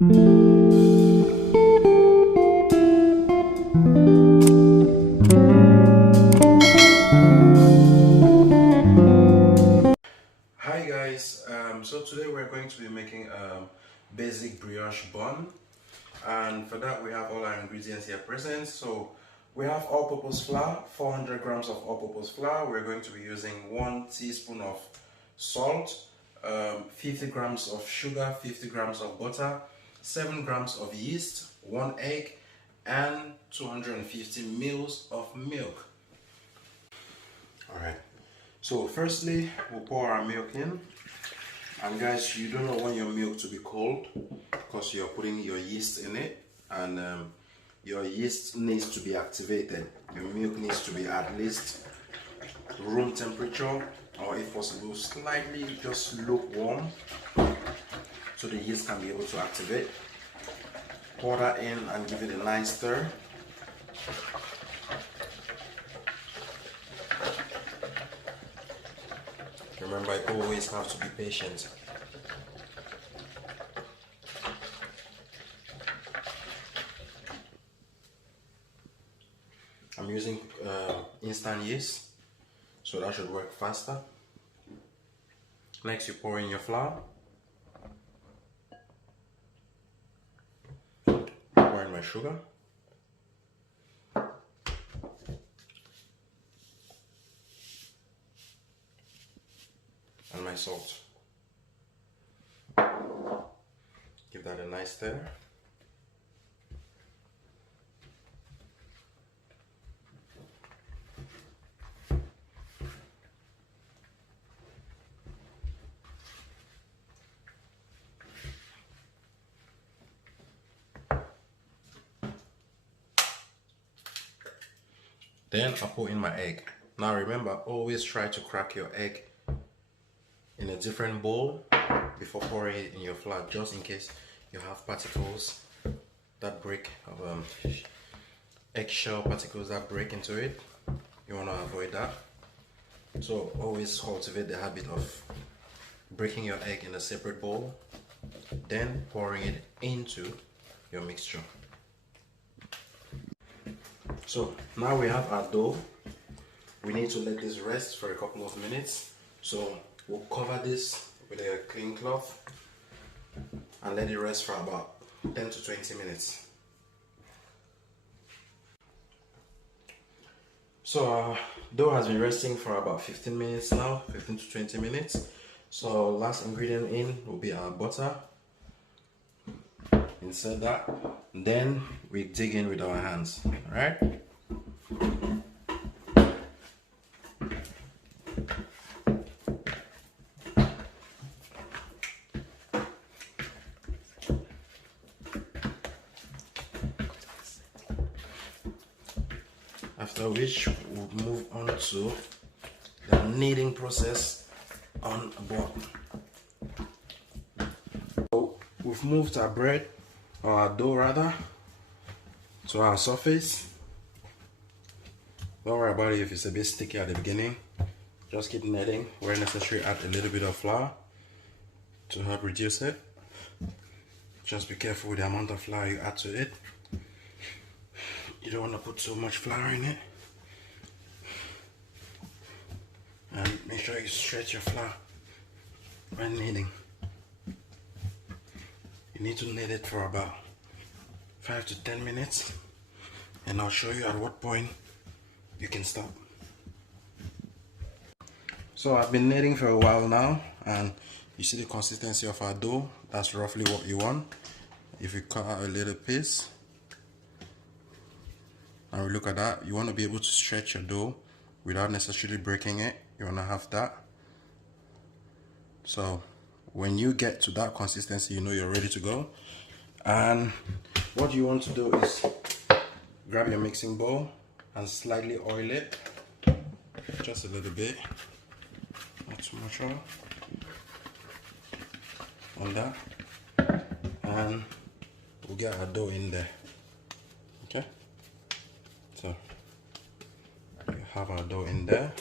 Hi guys, so today we're going to be making a basic brioche bun, and for that we have all our ingredients here present. So we have all-purpose flour, 400 grams of all-purpose flour. We're going to be using 1 teaspoon of salt, 50 grams of sugar, 50 grams of butter, 7 grams of yeast, 1 egg, and 250 mils of milk. Alright, so firstly we'll pour our milk in. And guys, you do not want your milk to be cold because you're putting your yeast in it, and your yeast needs to be activated. Your milk needs to be at least room temperature, or if possible slightly just lukewarm, so the yeast can be able to activate. Pour that in and give it a nice stir. Remember, you always have to be patient. I'm using instant yeast, so that should work faster. Next, you pour in your flour. Pour in my sugar. And my salt. Give that a nice stir. Then I put in my egg. Now remember, always try to crack your egg in a different bowl before pouring it in your flour, just in case you have particles that break, eggshell particles that break into it. You want to avoid that. So always cultivate the habit of breaking your egg in a separate bowl, then pouring it into your mixture. So now we have our dough. We need to let this rest for a couple of minutes. So we'll cover this with a clean cloth and let it rest for about 10 to 20 minutes. So our dough has been resting for about 15 minutes now, 15 to 20 minutes. So last ingredient in will be our butter. Insert that, then we dig in with our hands. All right. After which we'll move on to the kneading process on board. So we've moved our bread, or our dough rather, to our surface. Don't worry about it if it's a bit sticky at the beginning. Just keep kneading. Where necessary, add a little bit of flour to help reduce it. Just be careful with the amount of flour you add to it. You don't want to put so much flour in it. And make sure you stretch your flour when kneading. You need to knead it for about 5 to 10 minutes, and I'll show you at what point you can stop. So I've been kneading for a while now, and you see the consistency of our dough. That's roughly what you want. If you cut out a little piece and we look at that, you want to be able to stretch your dough without necessarily breaking it. You want to have that. So when you get to that consistency, you know you're ready to go. And what you want to do is grab your mixing bowl and slightly oil it, just a little bit, not too much oil on that, and we'll get our dough in there. Okay, so we have our dough in there,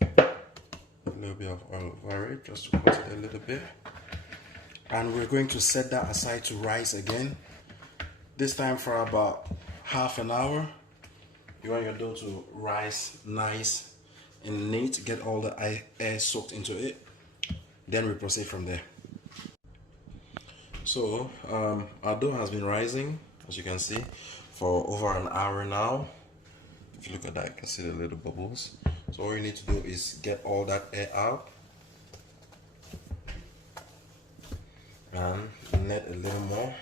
a little bit of oil over it just to coat it a little bit, and we're going to set that aside to rise again, this time for about half an hour. You want your dough to rise nice and neat, get all the air soaked into it, then we proceed from there. So our dough has been rising, as you can see, for over an hour now. If you look at that, you can see the little bubbles. So all you need to do is get all that air out and knead a little more,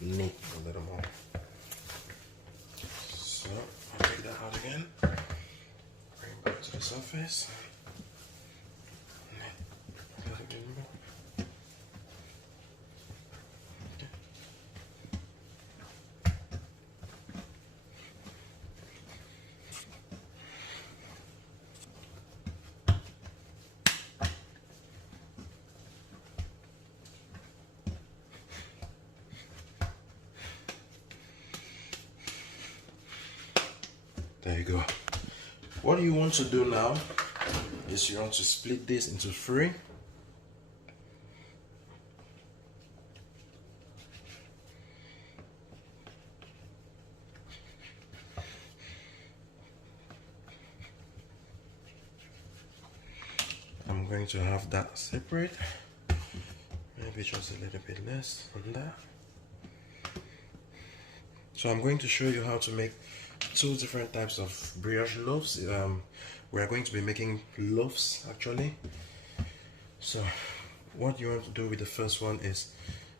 knead a little more. So I'll take that out again, bring it back to the surface, knead a little bit more. There you go. What you want to do now is you want to split this into 3. I'm going to have that separate, maybe just a little bit less than that. So I'm going to show you how to make 2 different types of brioche loaves. We are going to be making loaves actually. So what you want to do with the first one is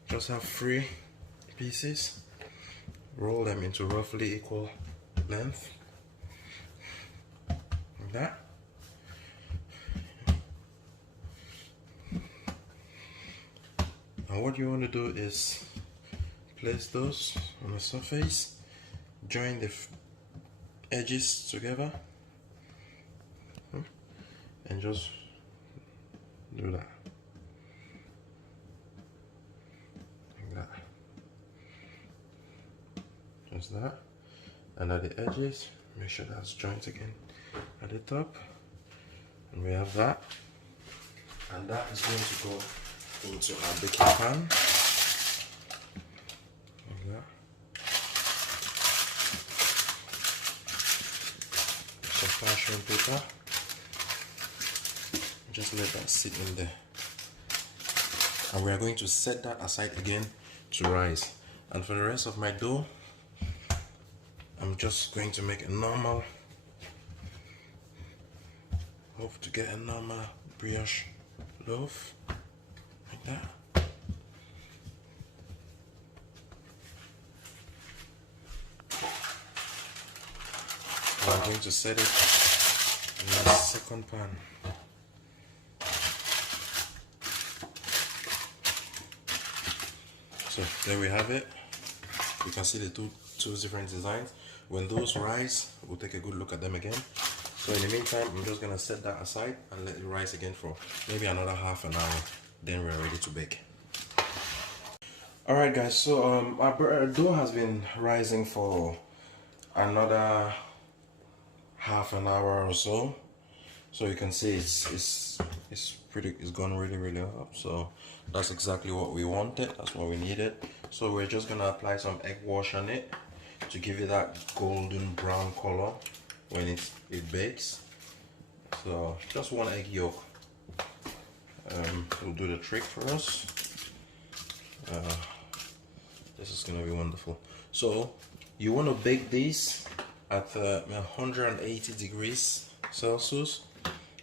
just have 3 pieces, roll them into roughly equal length, like that. And what you want to do is place those on the surface, join the edges together, and just do that, like that, just that. And at the edges, make sure that's joined again at the top, and we have that. And that is going to go into our baking pan, like that. Some parchment paper, just let that sit in there, and we are going to set that aside again to rise. And for the rest of my dough, I'm just going to make a normal, hope to get a normal brioche loaf, like that. I'm going to set it in the second pan. So there we have it. You can see the two different designs. When those rise, we'll take a good look at them again. So in the meantime, I'm just gonna set that aside and let it rise again for maybe another half an hour. Then we're ready to bake. Alright guys, so our dough has been rising for another half an hour or so. So you can see it's gone really up. So that's exactly what we wanted, that's what we needed. So we're just gonna apply some egg wash on it to give it that golden brown color when it bakes. So just 1 egg yolk will do the trick for us. This is gonna be wonderful. So you want to bake these at 180 degrees Celsius,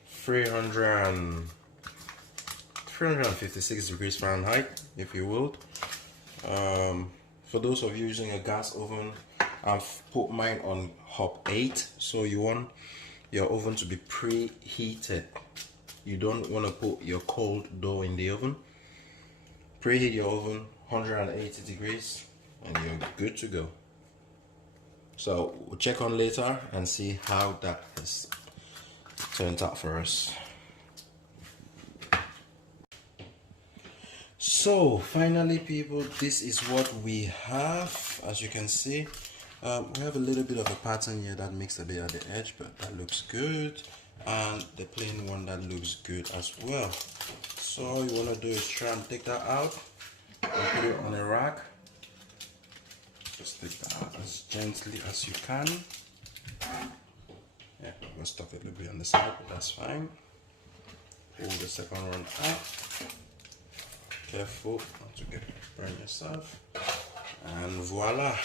356 degrees Fahrenheit, if you would. For those of you using a gas oven, I've put mine on hop 8, so you want your oven to be preheated. You don't want to put your cold dough in the oven. Preheat your oven 180 degrees and you're good to go. So we'll check on later and see how that has turned out for us. So finally people, this is what we have. As you can see, we have a little bit of a pattern here that makes a bit at the edge, but that looks good. and the plain one that looks good as well. So all you want to do is try and take that out and put it on a rack. Just take that out as gently as you can. Yeah, we'll stuff it a little bit on the side, but that's fine. Pull the second one out. Careful not to get burn yourself. And voila!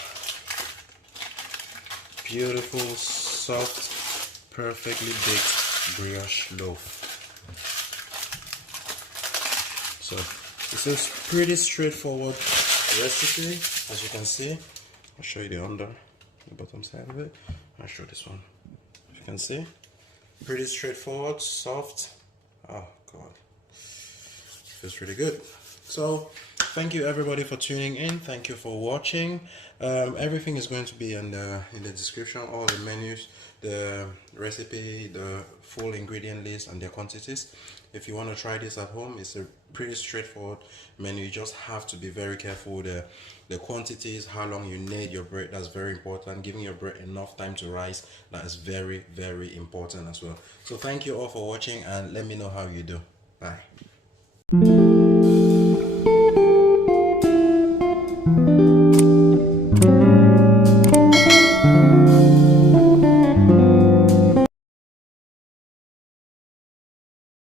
Beautiful, soft, perfectly baked brioche loaf. So this is pretty straightforward recipe, as you can see. I'll show you the bottom side of it. I'll show this one. As you can see, pretty straightforward, soft. Oh God, feels really good. So thank you everybody for tuning in. Thank you for watching. Everything is going to be in the description, all the menus, the recipe, the full ingredient list and their quantities. If you want to try this at home, it's a pretty straightforward menu. You just have to be very careful with the quantities, how long you knead your bread. That's very important. Giving your bread enough time to rise, that is very, very important as well. So thank you all for watching, and let me know how you do. Bye.